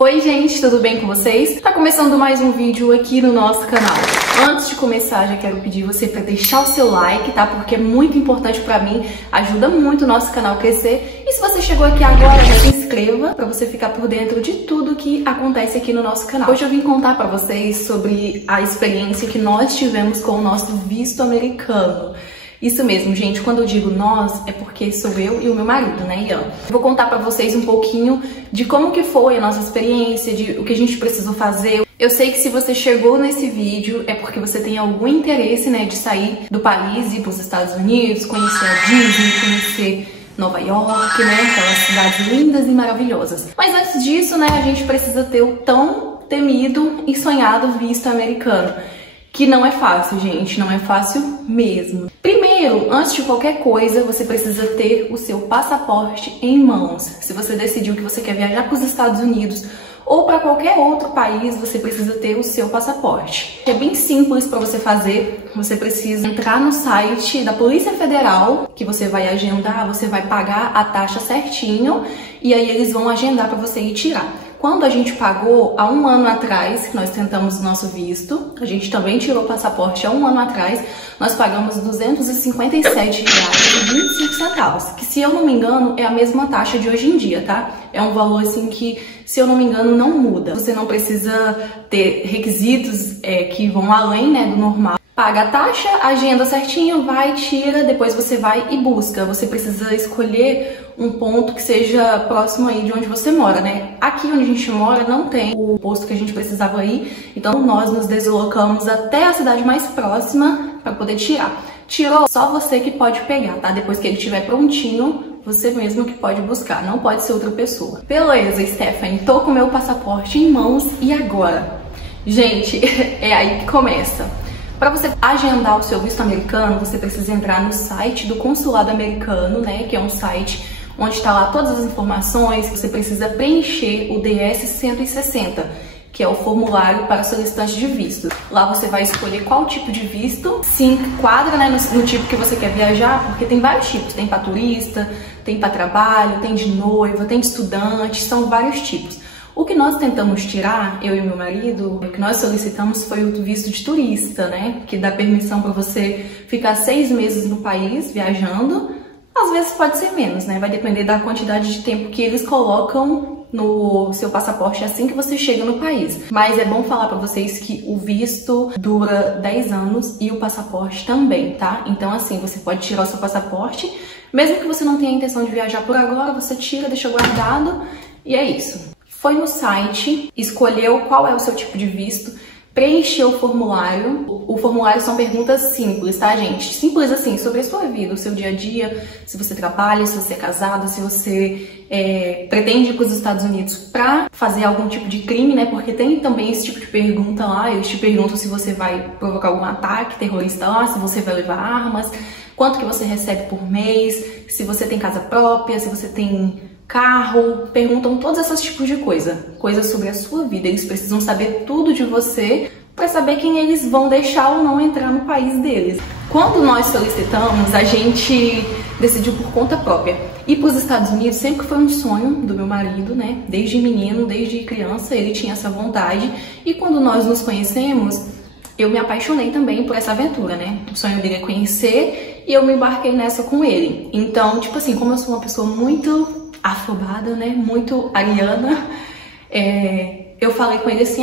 Oi gente, tudo bem com vocês? Tá começando mais um vídeo aqui no nosso canal. Antes de começar, já quero pedir você para deixar o seu like, tá? Porque é muito importante pra mim, ajuda muito o nosso canal a crescer. E se você chegou aqui agora, se inscreva para você ficar por dentro de tudo que acontece aqui no nosso canal. Hoje eu vim contar para vocês sobre a experiência que nós tivemos com o nosso visto americano. Isso mesmo, gente, quando eu digo nós, é porque sou eu e o meu marido, né, Ian? Eu vou contar pra vocês um pouquinho de como que foi a nossa experiência, de o que a gente precisou fazer. Eu sei que se você chegou nesse vídeo é porque você tem algum interesse, né, de sair do país e ir pros Estados Unidos, conhecer a Disney, conhecer Nova York, né, aquelas cidades lindas e maravilhosas. Mas antes disso, né, a gente precisa ter o tão temido e sonhado visto americano. Que não é fácil, gente, não é fácil mesmo. Primeiro, antes de qualquer coisa, você precisa ter o seu passaporte em mãos. Se você decidiu que você quer viajar para os Estados Unidos ou para qualquer outro país, você precisa ter o seu passaporte. É bem simples para você fazer. Você precisa entrar no site da Polícia Federal, que você vai agendar, você vai pagar a taxa certinho e aí eles vão agendar para você ir tirar. Quando a gente pagou há um ano atrás, que nós tentamos o nosso visto, a gente também tirou o passaporte há um ano atrás, nós pagamos R$ 257,25, que se eu não me engano é a mesma taxa de hoje em dia, tá? É um valor assim que, se eu não me engano, não muda. Você não precisa ter requisitos que vão além, né, do normal. Paga a taxa, agenda certinho, vai, tira, depois você vai e busca. Você precisa escolher um ponto que seja próximo aí de onde você mora, né? Aqui onde a gente mora não tem o posto que a gente precisava ir, então nós nos deslocamos até a cidade mais próxima para poder tirar. Tirou, só você que pode pegar, tá? Depois que ele estiver prontinho, você mesmo que pode buscar, não pode ser outra pessoa. Beleza, Stephanie, tô com meu passaporte em mãos e agora? Gente, é aí que começa. Para você agendar o seu visto americano, você precisa entrar no site do consulado americano, né? Que é um site onde está lá todas as informações. Você precisa preencher o DS-160, que é o formulário para solicitante de visto. Lá você vai escolher qual tipo de visto se enquadra, né, no tipo que você quer viajar, porque tem vários tipos. Tem para turista, tem para trabalho, tem de noiva, tem de estudante, são vários tipos. O que nós tentamos tirar, eu e meu marido, o que nós solicitamos foi o visto de turista, né? Que dá permissão para você ficar 6 meses no país viajando. Às vezes pode ser menos, né? Vai depender da quantidade de tempo que eles colocam no seu passaporte assim que você chega no país. Mas é bom falar para vocês que o visto dura 10 anos e o passaporte também, tá? Então assim, você pode tirar o seu passaporte, mesmo que você não tenha a intenção de viajar por agora, você tira, deixa guardado e é isso. Foi no site, escolheu qual é o seu tipo de visto, preencheu o formulário. O formulário são perguntas simples, tá, gente? Simples assim, sobre a sua vida, o seu dia a dia, se você trabalha, se você é casado, se você pretende ir para os Estados Unidos para fazer algum tipo de crime, né? Porque tem também esse tipo de pergunta lá. Eles te perguntam se você vai provocar algum ataque terrorista lá, se você vai levar armas, quanto que você recebe por mês, se você tem casa própria, se você tem carro, perguntam todos esses tipos de coisas sobre a sua vida. Eles precisam saber tudo de você para saber quem eles vão deixar ou não entrar no país deles. Quando nós solicitamos, a gente decidiu por conta própria. Ir para os Estados Unidos sempre foi um sonho do meu marido, né? Desde menino, desde criança, ele tinha essa vontade. E quando nós nos conhecemos, eu me apaixonei também por essa aventura, né? O sonho dele é conhecer e eu me embarquei nessa com ele. Então, tipo assim, como eu sou uma pessoa muito afobada, né, muito ariana, eu falei com ele assim,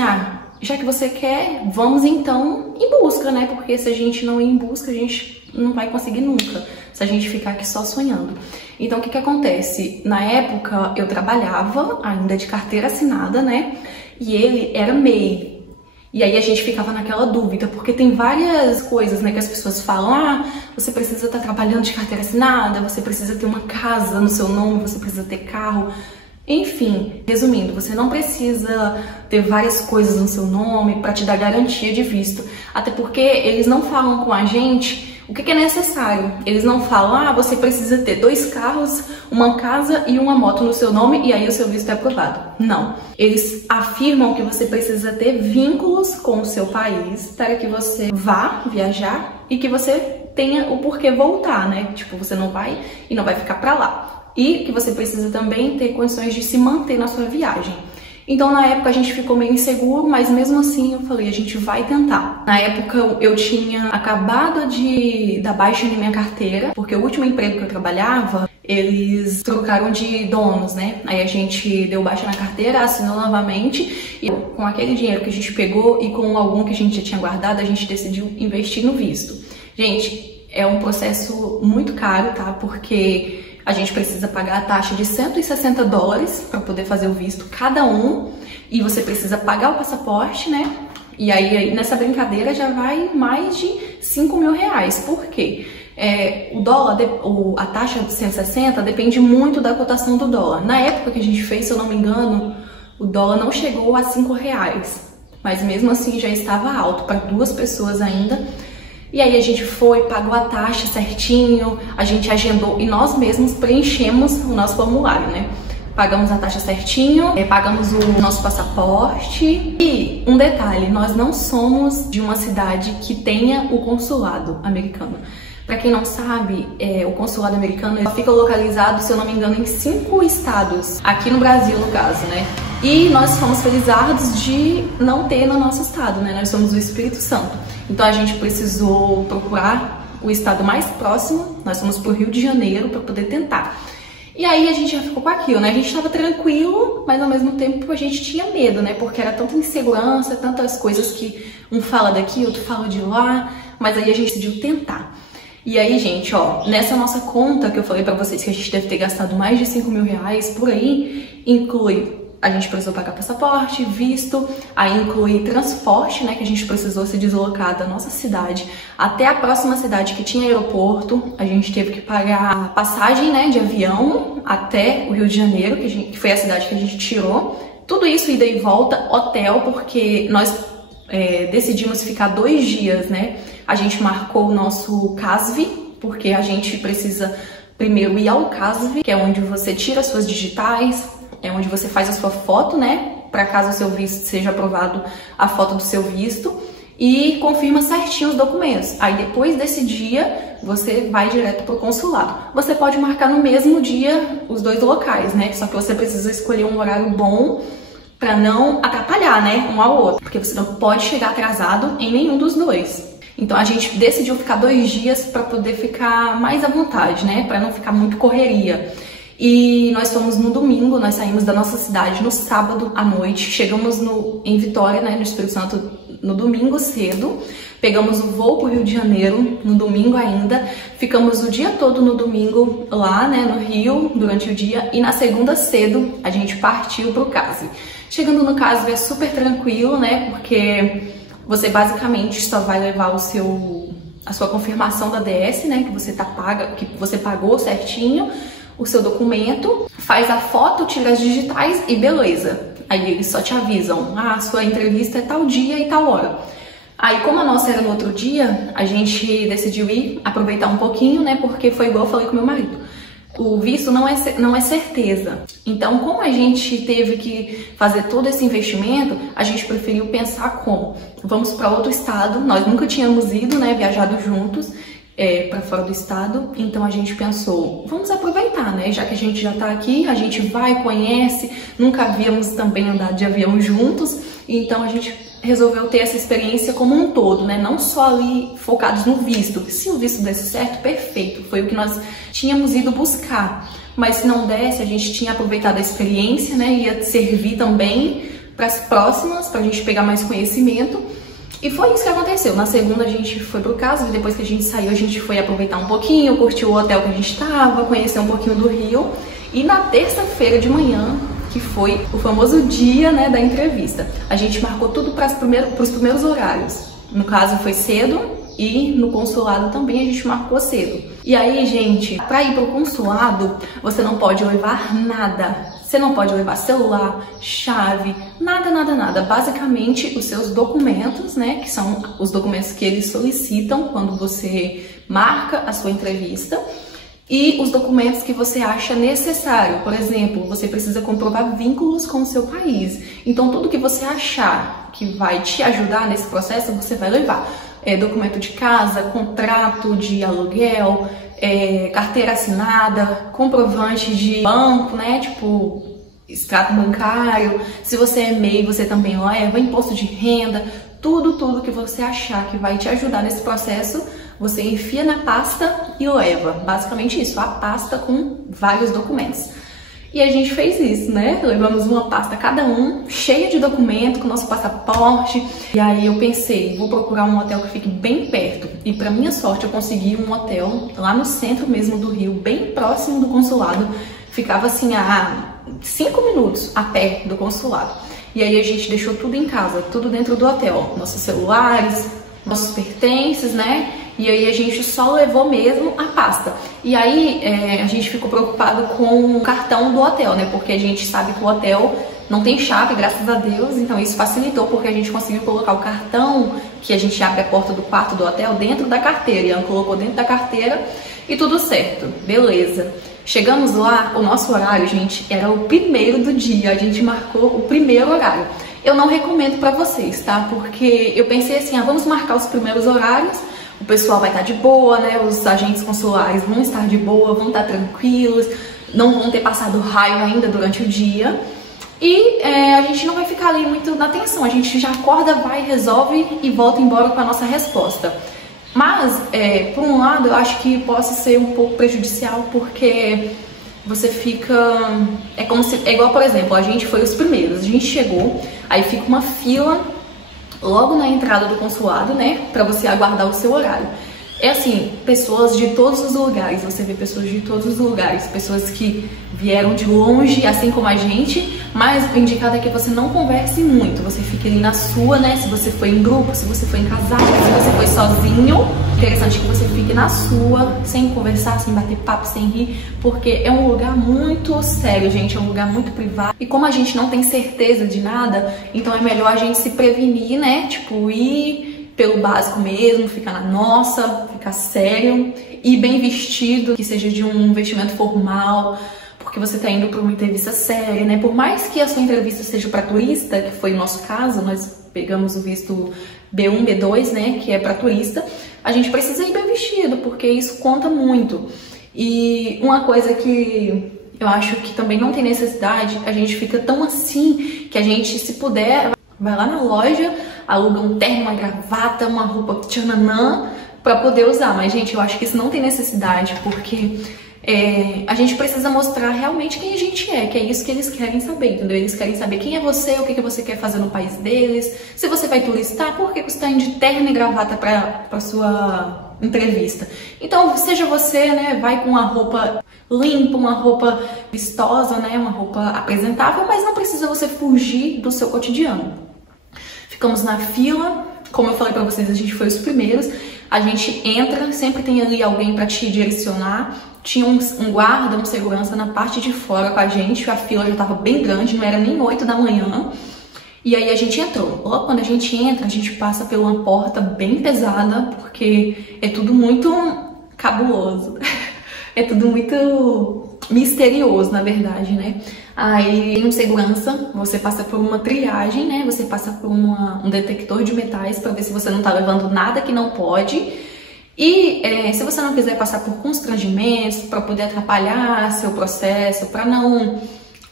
já que você quer, vamos então em busca, né, porque se a gente não ir em busca, a gente não vai conseguir nunca, se a gente ficar aqui só sonhando. Então, o que que acontece? Na época, eu trabalhava ainda de carteira assinada, né, e ele era MEI. E aí a gente ficava naquela dúvida, porque tem várias coisas, né, que as pessoas falam, você precisa estar trabalhando de carteira assinada, você precisa ter uma casa no seu nome, você precisa ter carro. Enfim, resumindo, você não precisa ter várias coisas no seu nome para te dar garantia de visto. Até porque eles não falam com a gente o que é necessário. Eles não falam, você precisa ter 2 carros, uma casa e uma moto no seu nome e aí o seu visto é aprovado. Não. Eles afirmam que você precisa ter vínculos com o seu país para que você vá viajar e que você tenha o porquê voltar, né? Tipo, você não vai e não vai ficar pra lá. E que você precisa também ter condições de se manter na sua viagem. Então na época a gente ficou meio inseguro, mas mesmo assim eu falei, a gente vai tentar. Na época eu tinha acabado de dar baixa na minha carteira, porque o último emprego que eu trabalhava, eles trocaram de donos, né? Aí a gente deu baixa na carteira, assinou novamente e com aquele dinheiro que a gente pegou e com algum que a gente já tinha guardado, a gente decidiu investir no visto. Gente, é um processo muito caro, tá? Porque a gente precisa pagar a taxa de $160 para poder fazer o visto cada um, e você precisa pagar o passaporte, né? E aí nessa brincadeira já vai mais de R$5.000. Por quê? O dólar, a taxa de 160 depende muito da cotação do dólar. Na época que a gente fez, se eu não me engano, o dólar não chegou a R$5, mas mesmo assim já estava alto para 2 pessoas ainda. E aí a gente foi, pagou a taxa certinho, a gente agendou e nós mesmos preenchemos o nosso formulário, né? Pagamos a taxa certinho, pagamos o nosso passaporte. E um detalhe, nós não somos de uma cidade que tenha o consulado americano. Para quem não sabe, o consulado americano fica localizado, se eu não me engano, em 5 estados, aqui no Brasil no caso, né? E nós fomos felizardos de não ter no nosso estado, né? Nós somos do Espírito Santo. Então a gente precisou procurar o estado mais próximo, nós fomos pro Rio de Janeiro para poder tentar. E aí a gente já ficou com aquilo, né? A gente tava tranquilo, mas ao mesmo tempo a gente tinha medo, né? Porque era tanta insegurança, tantas coisas que um fala daqui, outro fala de lá, mas aí a gente decidiu tentar. E aí, gente, ó, nessa nossa conta que eu falei pra vocês que a gente deve ter gastado mais de R$5.000 por aí, inclui... A gente precisou pagar passaporte, visto, aí inclui transporte, né, que a gente precisou se deslocar da nossa cidade até a próxima cidade que tinha aeroporto. A gente teve que pagar passagem, né, de avião até o Rio de Janeiro, que foi a cidade que a gente tirou. Tudo isso, ida e volta, hotel, porque nós decidimos ficar 2 dias, né. A gente marcou o nosso CASV, porque a gente precisa primeiro ir ao CASV, que é onde você tira as suas digitais, é onde você faz a sua foto, né? Para caso o seu visto seja aprovado, a foto do seu visto, e confirma certinho os documentos. Aí depois desse dia, você vai direto pro consulado. Você pode marcar no mesmo dia os 2 locais, né? Só que você precisa escolher um horário bom para não atrapalhar, né? Um ao outro, porque você não pode chegar atrasado em nenhum dos 2. Então a gente decidiu ficar 2 dias para poder ficar mais à vontade, né? Para não ficar muito correria. E nós fomos no domingo, nós saímos da nossa cidade no sábado à noite, chegamos em Vitória, né, no Espírito Santo, no domingo cedo, pegamos o voo para o Rio de Janeiro no domingo ainda, ficamos o dia todo no domingo lá, né, no Rio, durante o dia, e na segunda cedo a gente partiu para o CASV. Chegando no CASV é super tranquilo, né, porque você basicamente só vai levar a sua confirmação da DS, né, que você pagou certinho, o seu documento, faz a foto, tira as digitais e beleza. Aí eles só te avisam, sua entrevista é tal dia e tal hora. Aí como a nossa era no outro dia, a gente decidiu ir aproveitar um pouquinho, né, porque foi igual eu falei com meu marido. O visto não é certeza. Então, como a gente teve que fazer todo esse investimento, a gente preferiu pensar como? Vamos para outro estado, nós nunca tínhamos ido, né, viajado juntos, para fora do estado, então a gente pensou, vamos aproveitar, né, já que a gente já tá aqui, a gente vai, conhece, nunca havíamos também andado de avião juntos, então a gente resolveu ter essa experiência como um todo, né, não só ali focados no visto. Se o visto desse certo, perfeito, foi o que nós tínhamos ido buscar, mas se não desse, a gente tinha aproveitado a experiência, né, ia servir também para as próximas, para a gente pegar mais conhecimento. E foi isso que aconteceu. Na segunda a gente foi pro CASV, depois que a gente saiu a gente foi aproveitar um pouquinho, curtir o hotel que a gente tava, conhecer um pouquinho do Rio. E na terça-feira de manhã, que foi o famoso dia, né, da entrevista, a gente marcou tudo para os primeiros horários. No caso foi cedo e no consulado também a gente marcou cedo. E aí, gente, para ir pro consulado, você não pode levar nada. Você não pode levar celular, chave, nada, nada, nada. Basicamente, os seus documentos, né, que são os documentos que eles solicitam quando você marca a sua entrevista, e os documentos que você acha necessário. Por exemplo, você precisa comprovar vínculos com o seu país. Então, tudo que você achar que vai te ajudar nesse processo, você vai levar. Documento de casa, contrato de aluguel, carteira assinada, comprovante de banco, né? Tipo, extrato bancário, se você é MEI, você também leva, imposto de renda, tudo que você achar que vai te ajudar nesse processo, você enfia na pasta e leva. Basicamente isso, a pasta com vários documentos. E a gente fez isso, né? Levamos uma pasta cada um, cheia de documento, com nosso passaporte. E aí eu pensei, vou procurar um hotel que fique bem perto. E pra minha sorte eu consegui um hotel lá no centro mesmo do Rio, bem próximo do consulado. Ficava assim a 5 minutos a pé do consulado. E aí a gente deixou tudo em casa, tudo dentro do hotel. Nossos celulares, nossos pertences, né? E aí a gente só levou mesmo a pasta. E aí a gente ficou preocupado com o cartão do hotel, né? Porque a gente sabe que o hotel não tem chave, graças a Deus. Então isso facilitou, porque a gente conseguiu colocar o cartão, que a gente abre a porta do quarto do hotel, dentro da carteira. E ela colocou dentro da carteira e tudo certo. Beleza. Chegamos lá, o nosso horário, gente, era o primeiro do dia. A gente marcou o primeiro horário. Eu não recomendo pra vocês, tá? Porque eu pensei assim, vamos marcar os primeiros horários. O pessoal vai estar de boa, né? Os agentes consulares vão estar de boa, vão estar tranquilos, não vão ter passado raio ainda durante o dia. E a gente não vai ficar ali muito na tensão, a gente já acorda, vai, resolve e volta embora com a nossa resposta. Mas, por um lado, eu acho que possa ser um pouco prejudicial, porque você fica... É igual, por exemplo, a gente foi os primeiros, a gente chegou, aí fica uma fila logo na entrada do consulado, né, pra você aguardar o seu horário. É assim, pessoas de todos os lugares, você vê pessoas de todos os lugares, pessoas que vieram de longe, assim como a gente, mas o indicado é que você não converse muito, você fique ali na sua, né, se você foi em grupo, se você foi em casal, se você foi sozinho, interessante que você fique na sua, sem conversar, sem bater papo, sem rir, porque é um lugar muito sério, gente, é um lugar muito privado, e como a gente não tem certeza de nada, então é melhor a gente se prevenir, né, tipo, ir pelo básico mesmo, ficar na nossa, ficar sério e bem vestido, que seja de um vestimento formal, porque você tá indo para uma entrevista séria, né? Por mais que a sua entrevista seja para turista, que foi o nosso caso, nós pegamos o visto B1, B2, né, que é para turista, a gente precisa ir bem vestido, porque isso conta muito. E uma coisa que eu acho que também não tem necessidade, a gente fica tão assim que a gente, se puder, vai lá na loja, aluga um terno, uma gravata, uma roupa tchananã pra poder usar. Mas, gente, eu acho que isso não tem necessidade, porque a gente precisa mostrar realmente quem a gente é, que é isso que eles querem saber, entendeu? Eles querem saber quem é você, o que você quer fazer no país deles, se você vai turistar, por que você tá indo de terno e gravata pra sua entrevista. Então, seja você, né, vai com uma roupa limpa, uma roupa vistosa, né, uma roupa apresentável, mas não precisa você fugir do seu cotidiano. Ficamos na fila, como eu falei pra vocês, a gente foi os primeiros, a gente entra, sempre tem ali alguém pra te direcionar, tinha um guarda, um segurança na parte de fora com a gente, a fila já tava bem grande, não era nem 8 da manhã, e aí a gente entrou. Logo quando a gente entra, a gente passa por uma porta bem pesada, porque é tudo muito cabuloso, é tudo muito misterioso, na verdade, né? Aí tem um segurança, você passa por uma triagem, né? Você passa por um detector de metais para ver se você não tá levando nada que não pode. E se você não quiser passar por constrangimentos, para poder atrapalhar seu processo, para não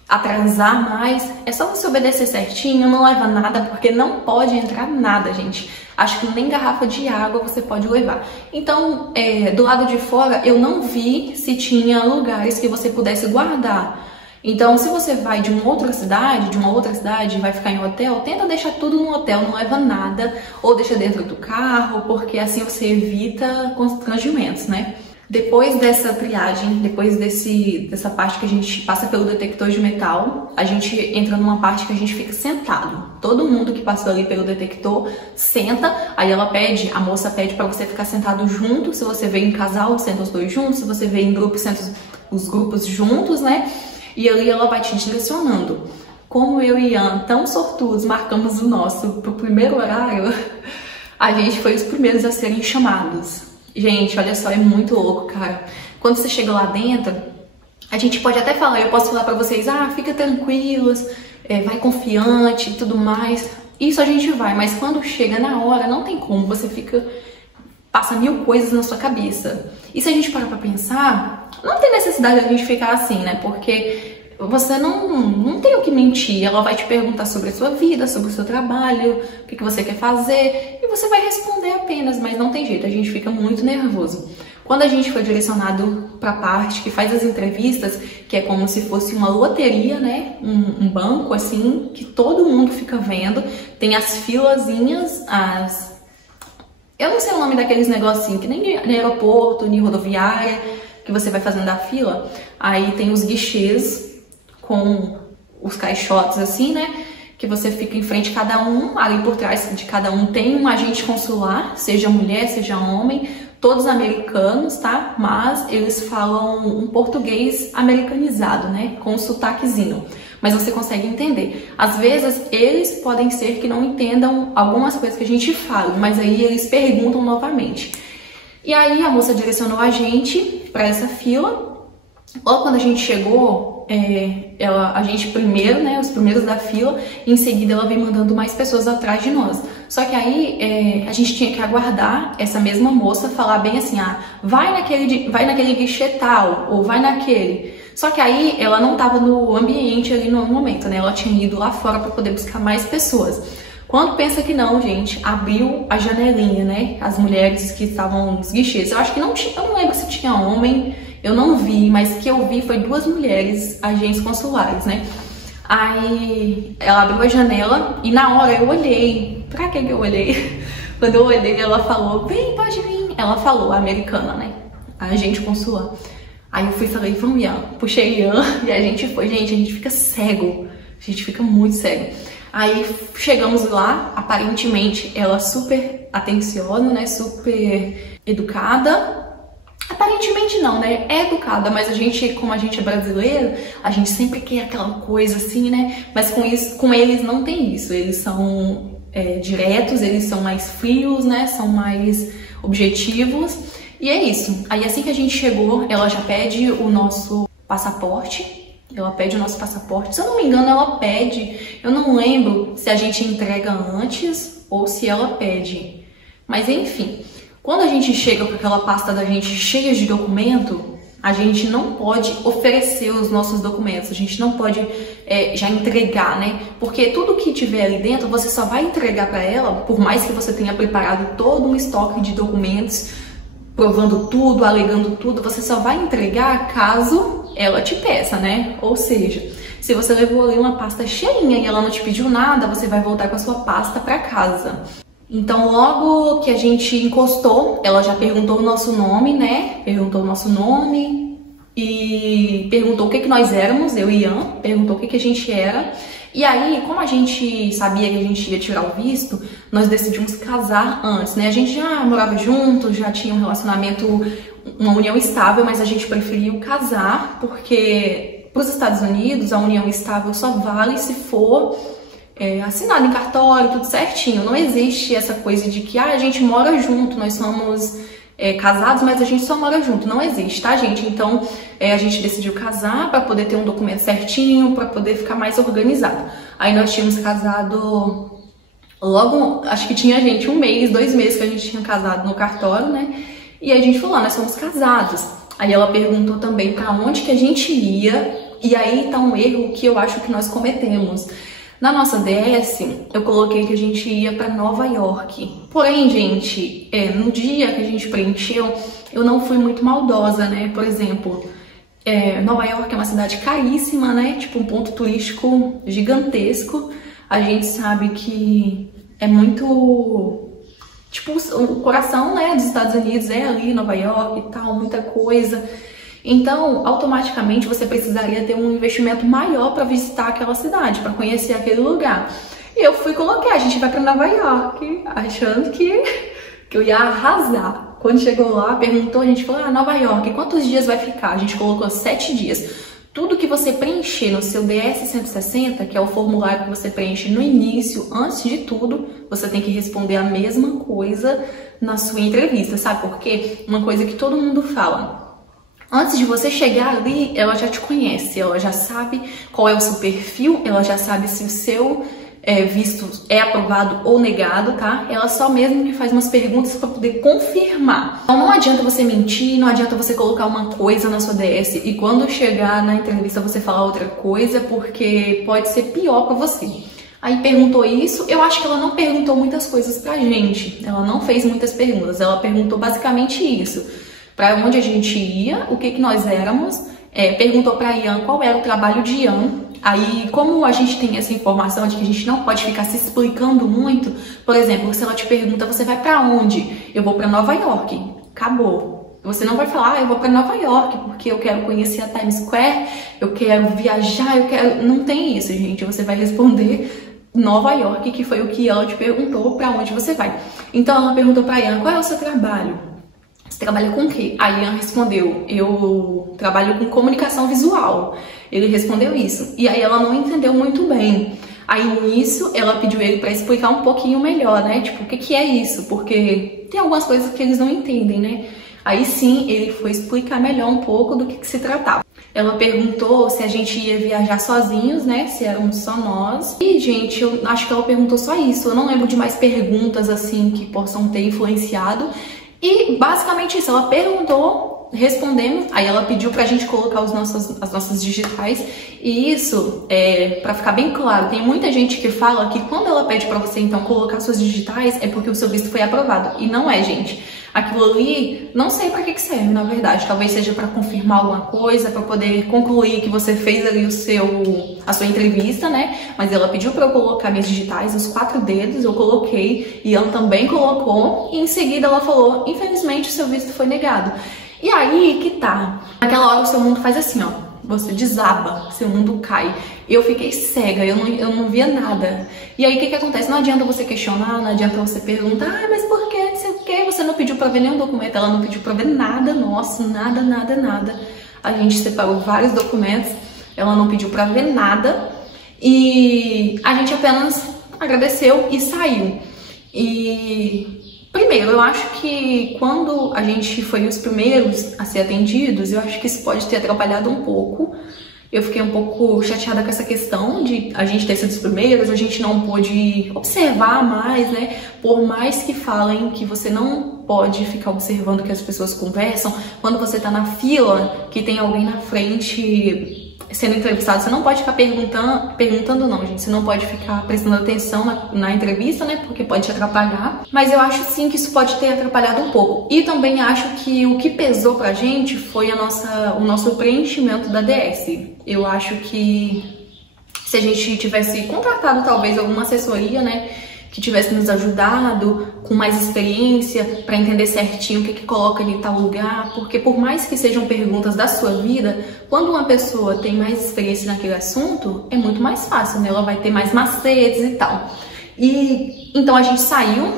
atrasar mais, é só você obedecer certinho, não leva nada, porque não pode entrar nada, gente. Acho que nem garrafa de água você pode levar. Então, do lado de fora, eu não vi se tinha lugares que você pudesse guardar. Então, se você vai de uma outra cidade e vai ficar em hotel, tenta deixar tudo no hotel, não leva nada, ou deixa dentro do carro, porque assim você evita constrangimentos, né? Depois dessa triagem, depois dessa parte que a gente passa pelo detector de metal, a gente entra numa parte que a gente fica sentado. Todo mundo que passou ali pelo detector senta, aí a moça pede pra você ficar sentado junto. Se você veio em casal, senta os dois juntos. Se você veio em grupo, senta os grupos juntos, né? E ali ela vai te direcionando. Como eu e Ian, tão sortudos, marcamos o nosso pro primeiro horário, a gente foi os primeiros a serem chamados. Gente, olha só, é muito louco, cara. Quando você chega lá dentro, a gente pode até falar, eu posso falar pra vocês, fica tranquilos, vai confiante e tudo mais. Isso a gente vai, mas quando chega na hora, não tem como, você passa mil coisas na sua cabeça. E se a gente parar pra pensar, não tem necessidade de a gente ficar assim, né? Porque você não tem o que mentir. Ela vai te perguntar sobre a sua vida, sobre o seu trabalho, o que você quer fazer, e você vai responder apenas, mas não tem jeito, a gente fica muito nervoso. Quando a gente foi direcionado para a parte que faz as entrevistas, que é como se fosse uma loteria, né? Um banco, assim, que todo mundo fica vendo, tem as filazinhas, eu não sei o nome daqueles negocinhos, que nem no aeroporto, nem rodoviária, que você vai fazendo a fila. Aí tem os guichês com os caixotes assim, né? Que você fica em frente a cada um, ali por trás de cada um tem um agente consular, seja mulher, seja homem, todos americanos, tá? Mas eles falam um português americanizado, né? Com um sotaquezinho. Mas você consegue entender. Às vezes, eles podem ser que não entendam algumas coisas que a gente fala, mas aí eles perguntam novamente. E aí a moça direcionou a gente para essa fila. Logo quando a gente chegou, a gente primeiro, né, os primeiros da fila, e em seguida ela veio mandando mais pessoas atrás de nós. Só que aí a gente tinha que aguardar essa mesma moça falar bem assim, vai naquele guichê tal, ou vai naquele. Só que aí ela não estava no ambiente ali no momento, né? Ela tinha ido lá fora para poder buscar mais pessoas. Quando pensa que não, gente, abriu a janelinha, né? As mulheres que estavam nos guichês. Eu acho que não tinha, eu não lembro se tinha homem, eu não vi, mas o que eu vi foi 2 mulheres, agentes consulares, né? Aí ela abriu a janela e na hora eu olhei. Pra que eu olhei? Quando eu olhei, ela falou, vem, pode vir. Ela falou, a americana, né? A agente consular. Aí eu fui e falei, vamos, Ian. Puxei Ian e a gente foi. Gente, a gente fica cego. A gente fica muito cego. Aí chegamos lá, aparentemente ela super atenciosa, né? Super educada. Aparentemente não, né? É educada, mas a gente, como a gente é brasileiro, a gente sempre quer aquela coisa assim, né? Mas com eles não tem isso. Eles são diretos, eles são mais frios, né? São mais objetivos. E é isso. Aí assim que a gente chegou, ela já pede o nosso passaporte. Ela pede o nosso passaporte. Se eu não me engano, ela pede. Eu não lembro se a gente entrega antes ou se ela pede. Mas enfim, quando a gente chega com aquela pasta da gente cheia de documento, a gente não pode oferecer os nossos documentos. A gente não pode já entregar, né? Porque tudo que tiver ali dentro, você só vai entregar para ela, por mais que você tenha preparado todo um estoque de documentos, provando tudo, alegando tudo, você só vai entregar caso ela te peça, né? Ou seja, se você levou ali uma pasta cheinha e ela não te pediu nada, você vai voltar com a sua pasta para casa. Então, logo que a gente encostou, ela já perguntou o nosso nome, né? Perguntou o nosso nome e perguntou o que nós éramos, eu e Ian, perguntou o que a gente era. E aí, como a gente sabia que a gente ia tirar o visto, nós decidimos casar antes, né? A gente já morava junto, já tinha um relacionamento, uma união estável, mas a gente preferiu casar, porque para os Estados Unidos a união estável só vale se for assinado em cartório, tudo certinho. Não existe essa coisa de que a gente mora junto, nós somos casados, mas a gente só mora junto. Não existe, tá, gente? Então, a gente decidiu casar para poder ter um documento certinho, para poder ficar mais organizado. Aí nós tínhamos casado logo, acho que tinha gente 1 mês, 2 meses que a gente tinha casado no cartório, né? E aí a gente falou, nós somos casados. Aí ela perguntou também para onde que a gente ia, e aí tá um erro que eu acho que nós cometemos. Na nossa DS, eu coloquei que a gente ia para Nova York. Porém, gente, no dia que a gente preencheu, eu não fui muito maldosa, né? Por exemplo, Nova York é uma cidade caríssima, né? Tipo, um ponto turístico gigantesco. A gente sabe que é muito... Tipo, o coração, né, dos Estados Unidos é ali, Nova York e tal, muita coisa. Então, automaticamente, você precisaria ter um investimento maior para visitar aquela cidade, para conhecer aquele lugar. E eu fui colocar, a gente vai para Nova York, achando que eu ia arrasar. Quando chegou lá, perguntou, a gente falou, Nova York, quantos dias vai ficar? A gente colocou 7 dias. Tudo que você preencher no seu DS-160, que é o formulário que você preenche no início, antes de tudo, você tem que responder a mesma coisa na sua entrevista, sabe por quê? Uma coisa que todo mundo fala. Antes de você chegar ali, ela já te conhece, ela já sabe qual é o seu perfil, ela já sabe se o seu visto é aprovado ou negado, tá? Ela só mesmo que faz umas perguntas para poder confirmar. Então não adianta você mentir, não adianta você colocar uma coisa na sua DS e quando chegar na entrevista você falar outra coisa, porque pode ser pior para você. Aí perguntou isso, eu acho que ela não perguntou muitas coisas pra gente, ela não fez muitas perguntas, ela perguntou basicamente isso, para onde a gente ia, o que nós éramos, perguntou pra Ian qual era o trabalho de Ian. Aí, como a gente tem essa informação de que a gente não pode ficar se explicando muito, por exemplo, se ela te pergunta, você vai pra onde? Eu vou pra Nova York. Acabou. Você não vai falar, eu vou pra Nova York, porque eu quero conhecer a Times Square, eu quero viajar, eu quero... Não tem isso, gente. Você vai responder Nova York, que foi o que ela te perguntou, pra onde você vai. Então, ela perguntou pra Ian, qual é o seu trabalho? Você trabalha com o quê? A Ian respondeu, eu trabalho com comunicação visual. Ele respondeu isso. E aí ela não entendeu muito bem. Aí nisso, ela pediu ele para explicar um pouquinho melhor, né? Tipo, o que é isso? Porque tem algumas coisas que eles não entendem, né? Aí sim, ele foi explicar melhor um pouco do que se tratava. Ela perguntou se a gente ia viajar sozinhos, né? Se éramos só nós. E, gente, eu acho que ela perguntou só isso. Eu não lembro de mais perguntas, assim, que possam ter influenciado. E basicamente isso, ela perguntou, respondemos, aí ela pediu pra gente colocar as nossas digitais, e isso, pra ficar bem claro, tem muita gente que fala que quando ela pede pra você então colocar suas digitais é porque o seu visto foi aprovado, e não é, gente. Aquilo ali, não sei pra que serve, na verdade, talvez seja pra confirmar alguma coisa, pra poder concluir que você fez ali a sua entrevista, né? Mas ela pediu pra eu colocar minhas digitais, os 4 dedos, eu coloquei, e ela também colocou, e em seguida ela falou, infelizmente o seu visto foi negado. E aí que tá, naquela hora o seu mundo faz assim, ó, você desaba, seu mundo cai. Eu fiquei cega, eu não via nada. E aí o que acontece? Não adianta você questionar, não adianta você perguntar, mas por que, não sei o que, você não pediu pra ver nenhum documento, ela não pediu pra ver nada nosso, nada, nada, nada. A gente separou vários documentos, ela não pediu pra ver nada, e a gente apenas agradeceu e saiu. E... primeiro, eu acho que quando a gente foi os primeiros a ser atendidos, eu acho que isso pode ter atrapalhado um pouco. Eu fiquei um pouco chateada com essa questão de a gente ter sido os primeiros, a gente não pôde observar mais, né? Por mais que falem que você não pode ficar observando o que as pessoas conversam, quando você tá na fila, que tem alguém na frente sendo entrevistado, você não pode ficar perguntando não, gente. Você não pode ficar prestando atenção na entrevista, né? Porque pode te atrapalhar. Mas eu acho sim que isso pode ter atrapalhado um pouco. E também acho que o que pesou pra gente foi o nosso preenchimento da DS. Eu acho que se a gente tivesse contratado talvez alguma assessoria, né? Que tivesse nos ajudado com mais experiência para entender certinho o que coloca em tal lugar, porque por mais que sejam perguntas da sua vida, quando uma pessoa tem mais experiência naquele assunto, é muito mais fácil, né? Ela vai ter mais macetes e tal. E então a gente saiu,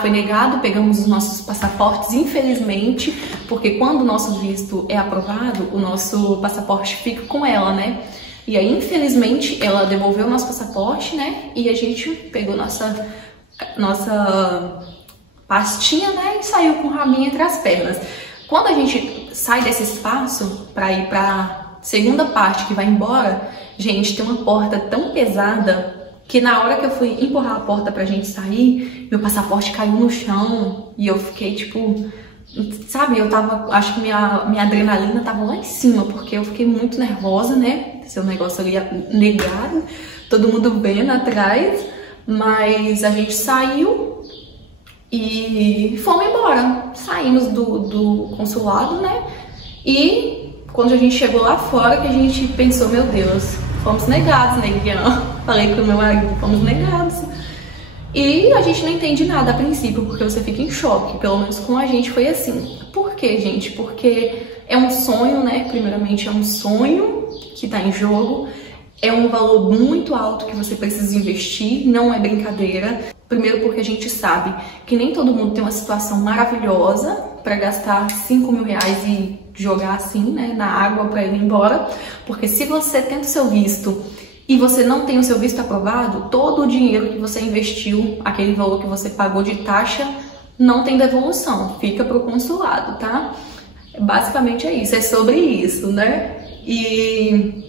foi negado, pegamos os nossos passaportes, infelizmente, porque quando o nosso visto é aprovado, o nosso passaporte fica com ela, né? E aí, infelizmente, ela devolveu o nosso passaporte, né? E a gente pegou nossa pastinha, né? E saiu com o rabinho entre as pernas. Quando a gente sai desse espaço para ir para segunda parte que vai embora, gente, tem uma porta tão pesada que na hora que eu fui empurrar a porta pra gente sair, meu passaporte caiu no chão e eu fiquei tipo... Sabe, acho que minha adrenalina tava lá em cima, porque eu fiquei muito nervosa, né? Seu negócio ali negado, todo mundo vendo atrás, mas a gente saiu e fomos embora. Saímos do consulado, né? E quando a gente chegou lá fora, que a gente pensou, meu Deus, fomos negados, né, Guian? Falei pro meu marido, fomos negados. E a gente não entende nada a princípio, porque você fica em choque. Pelo menos com a gente foi assim. Por quê, gente? Porque é um sonho, né? Primeiramente é um sonho que tá em jogo. É um valor muito alto que você precisa investir, não é brincadeira. Primeiro porque a gente sabe que nem todo mundo tem uma situação maravilhosa para gastar 5 mil reais e jogar assim, né, na água para ir embora. Porque se você tenta o seu visto e você não tem o seu visto aprovado, todo o dinheiro que você investiu, aquele valor que você pagou de taxa, não tem devolução, fica pro consulado, tá? Basicamente é isso, é sobre isso, né? E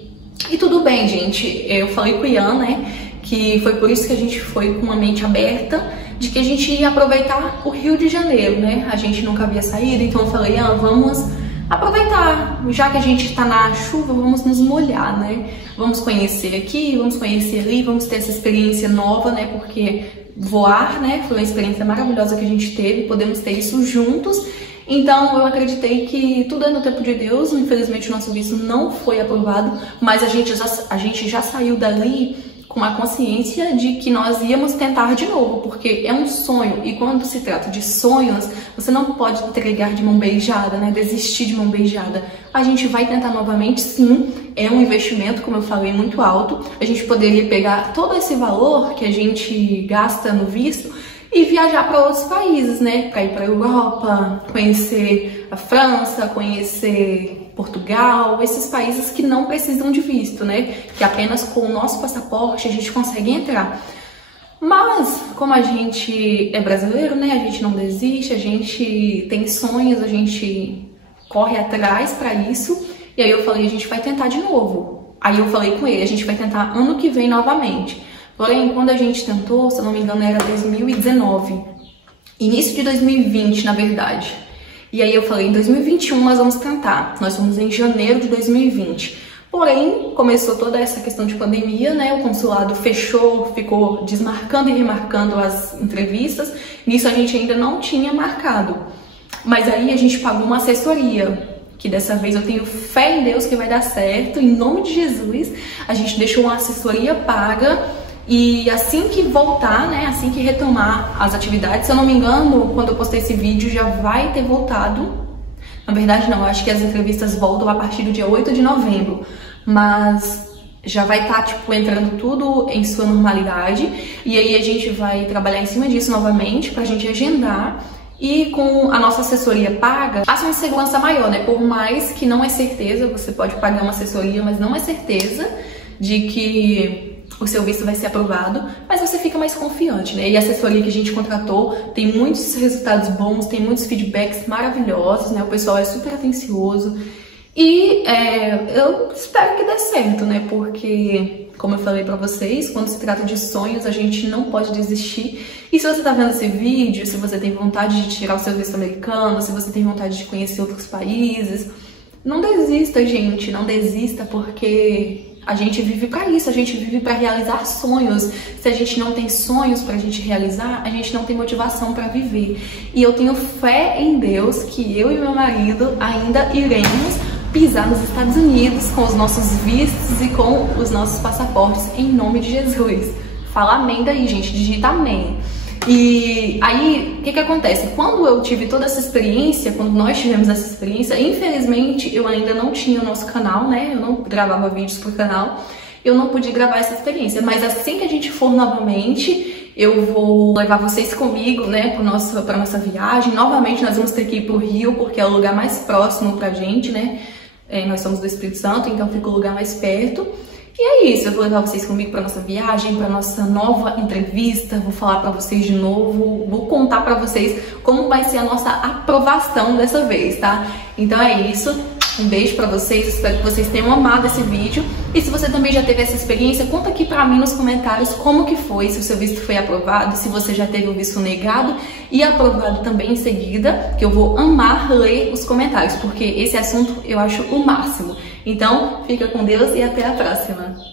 tudo bem, gente, eu falei com o Ian, né, Que foi por isso que a gente foi com uma mente aberta, de que a gente ia aproveitar o Rio de Janeiro, né? A gente nunca havia saído, então eu falei, vamos aproveitar, já que a gente tá na chuva, vamos nos molhar, né? Vamos conhecer aqui, vamos conhecer ali, vamos ter essa experiência nova, né? Porque voar, né, foi uma experiência maravilhosa que a gente teve, podemos ter isso juntos. Então eu acreditei que tudo é no tempo de Deus. Infelizmente o nosso visto não foi aprovado, mas a gente já saiu dali com a consciência de que nós íamos tentar de novo, porque é um sonho, e quando se trata de sonhos, você não pode entregar de mão beijada, né? Desistir de mão beijada. A gente vai tentar novamente, sim, é um investimento, como eu falei, muito alto. A gente poderia pegar todo esse valor que a gente gasta no visto e viajar para outros países, né? Para ir para a Europa, conhecer a França, conhecer Portugal, esses países que não precisam de visto, né? Que apenas com o nosso passaporte a gente consegue entrar. Mas, como a gente é brasileiro, né? A gente não desiste, a gente tem sonhos, a gente corre atrás para isso. E aí eu falei, a gente vai tentar de novo. Aí eu falei com ele, a gente vai tentar ano que vem novamente. Porém, quando a gente tentou, se eu não me engano, era 2019. Início de 2020, na verdade. E aí eu falei, em 2021 nós vamos tentar. Nós fomos em janeiro de 2020. Porém, começou toda essa questão de pandemia, né? O consulado fechou, ficou desmarcando e remarcando as entrevistas. Nisso a gente ainda não tinha marcado. Mas aí a gente pagou uma assessoria, que dessa vez eu tenho fé em Deus que vai dar certo, em nome de Jesus. A gente deixou uma assessoria paga. E assim que voltar, né, assim que retomar as atividades, se eu não me engano, quando eu postei esse vídeo já vai ter voltado. Na verdade não, eu acho que as entrevistas voltam a partir do dia 8 de novembro, mas já vai estar, tipo, entrando tudo em sua normalidade. E aí a gente vai trabalhar em cima disso novamente pra gente agendar. E com a nossa assessoria paga, passa uma segurança maior, né? Por mais que não é certeza, você pode pagar uma assessoria, mas não é certeza de que o seu visto vai ser aprovado, mas você fica mais confiante, né? E a assessoria que a gente contratou tem muitos resultados bons, tem muitos feedbacks maravilhosos, né? O pessoal é super atencioso e eu espero que dê certo, né? Porque, como eu falei pra vocês, quando se trata de sonhos, a gente não pode desistir. E se você tá vendo esse vídeo, se você tem vontade de tirar o seu visto americano, se você tem vontade de conhecer outros países, não desista, gente, não desista, porque a gente vive pra isso, a gente vive pra realizar sonhos. Se a gente não tem sonhos pra gente realizar, a gente não tem motivação pra viver. E eu tenho fé em Deus que eu e meu marido ainda iremos pisar nos Estados Unidos com os nossos vistos e com os nossos passaportes, em nome de Jesus. Fala amém daí, gente, digita amém. E aí, o que acontece? Quando eu tive toda essa experiência, quando nós tivemos essa experiência, infelizmente eu ainda não tinha o nosso canal, né? Eu não gravava vídeos pro canal, eu não pude gravar essa experiência. Mas assim que a gente for novamente, eu vou levar vocês comigo, né, pra nossa viagem. Novamente nós vamos ter que ir pro Rio, porque é o lugar mais próximo pra gente, né? Nós somos do Espírito Santo, então fica o lugar mais perto. E é isso, eu vou levar vocês comigo para nossa viagem, para nossa nova entrevista, vou falar para vocês de novo, vou contar para vocês como vai ser a nossa aprovação dessa vez, tá? Então é isso, um beijo para vocês, espero que vocês tenham amado esse vídeo. E se você também já teve essa experiência, conta aqui para mim nos comentários como que foi, se o seu visto foi aprovado, se você já teve o visto negado e aprovado também em seguida, que eu vou amar ler os comentários, porque esse assunto eu acho o máximo. Então, fica com Deus e até a próxima!